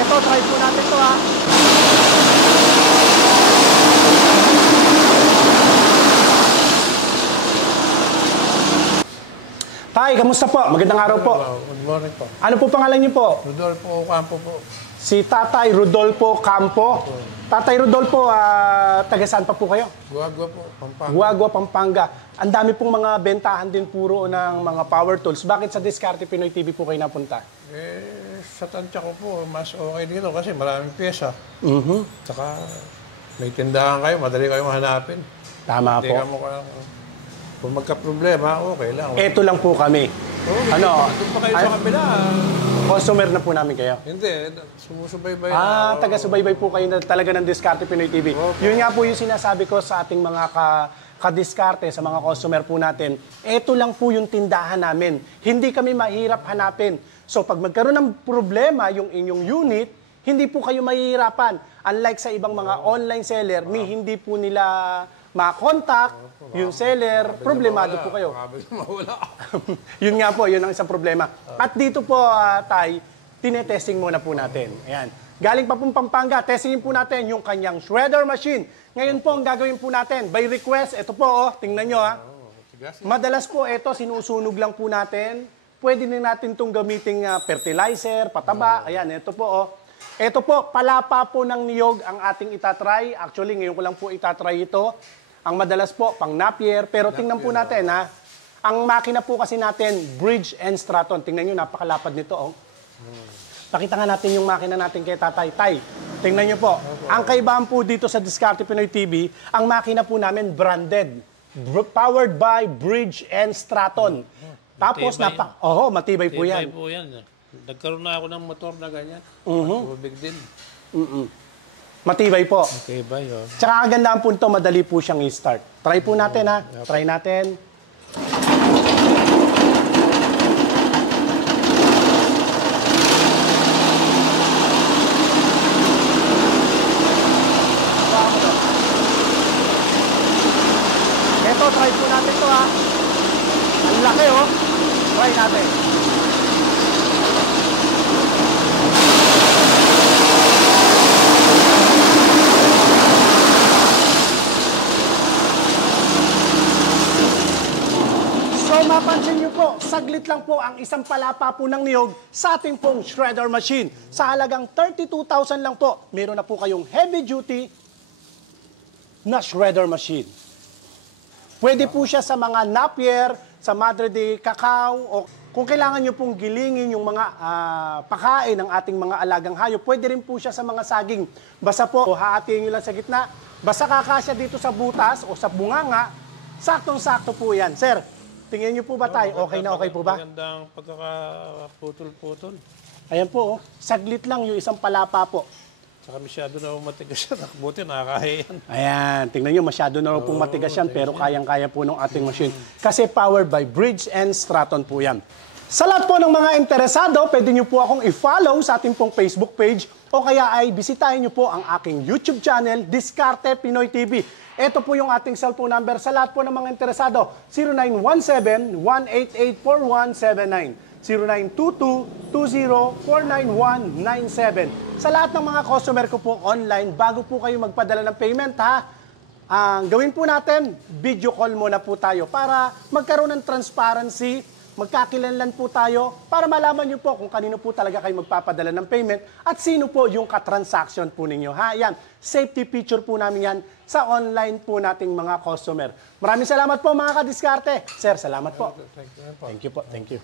Eto, try po natin to ha. Tay, kamusta po? Magandang araw po. Good morning po. Ano po pangalan niyo po? Rodolfo Campo po. Si Tatay Rodolfo Campo. Tatay Rodolfo, taga saan pa po kayo? Guagua po, Pampanga. Guagua, Pampanga. Ang dami pong mga bentahan din puro ng mga power tools. Bakit sa Diskarte Pinoy TV po kayo napunta? Sa tansya ko po, mas okay dito kasi maraming pyesa. Tsaka may tindahan kayo, madali kayo hanapin. Tama Hindi po. ka mo kung magka-problema, okay lang. Eto lang po kami. Ano? Doon pa kayo sa kabila. Customer na po namin kayo. Hindi, sumusubaybay na. Taga-subaybay po kayo na talaga ng Diskarte Pinoy TV. Yun nga po yung sinasabi ko sa ating mga ka-diskarte, sa mga customer po natin. Ito lang po yung tindahan namin. Hindi kami mahirap hanapin. So pag magkaroon ng problema yung inyong unit, hindi po kayo mahihirapan. Unlike sa ibang mga online seller, hindi po nila ma-contact yung seller, problemado po kayo. Yun nga po, yun ang isang problema. At dito po, Tay, tinetesting muna po natin. Ayan. Galing pa pong Pampanga, testingin po natin yung kanyang shredder machine. Ngayon po, ang gagawin po natin, by request, ito po, tingnan nyo ha. Madalas po, ito, sinusunog lang po natin. Pwede din natin itong gamiting fertilizer, pataba. Ayan, ito po, Ito po, palapa po ng niyog ang ating itatry. Actually, ngayon ko lang po itatry ito. Ang madalas po, pang Napier. Pero tingnan po natin, ha. Ang makina po kasi natin, Bridge and Straton. Tingnan nyo, napakalapad nito, Pakita nga natin yung makina natin kay Tatay. Tay, tingnan nyo po. Ang kaibahan po dito sa Diskarte Pinoy TV, ang makina po namin branded. Powered by Bridge and Straton. Tapos, matibay po yan. Matibay po yan. Nagkaroon na ako ng motor na ganyan. Matubig din. Matibay po. Matibay, Tsaka kagandaan po ito, madali po siyang i-start. Try po natin, ha. Try natin. Ito, try po natin ito, ha. Ang laki, Try natin. So mapansin nyo po, saglit lang po ang isang palapa po ng niyog sa ating pong shredder machine. Sa halagang 32,000 lang po, meron na po kayong heavy duty na shredder machine. Pwede po siya sa mga Napier, sa Madre de Cacao, o kung kailangan nyo pong gilingin yung mga pakain ng ating mga alagang hayop, pwede rin po siya sa mga saging. Basta po, hahatiin nyo lang sa gitna. Basta kakasya dito sa butas o sa bunganga, saktong-sakto po yan. Sir, tingnan nyo po ba tayo? Okay na okay po ba? Magandang pagkakaputol-putol. Ayan po, saglit lang yung isang palapa po. Saka masyado na matigas yan. Buti nakakaya yan. Ayan, tingnan nyo, masyado na pong matigas yan, pero kayang-kaya po ng ating machine. Kasi powered by Bridge and Straton po yan. Sa lahat po ng mga interesado, pwede nyo po akong i-follow sa ating pong Facebook page o kaya ay bisitahin nyo po ang aking YouTube channel, Diskarte Pinoy TV. Ito po yung ating cellphone number sa lahat po ng mga interesado, 0917-188-4179. 0922-20-49197. Sa lahat ng mga customer ko po online, bago po kayo magpadala ng payment, ang gawin po natin, video call muna po tayo para magkaroon ng transparency, magkakilanlan po tayo para malaman nyo po kung kanino po talaga kayo magpapadala ng payment at sino po yung katransaction po ninyo. Yan, safety feature po namin yan sa online po nating mga customer. Maraming salamat po mga kadiskarte. Sir, salamat po. Thank you. Thank you po. Thank you.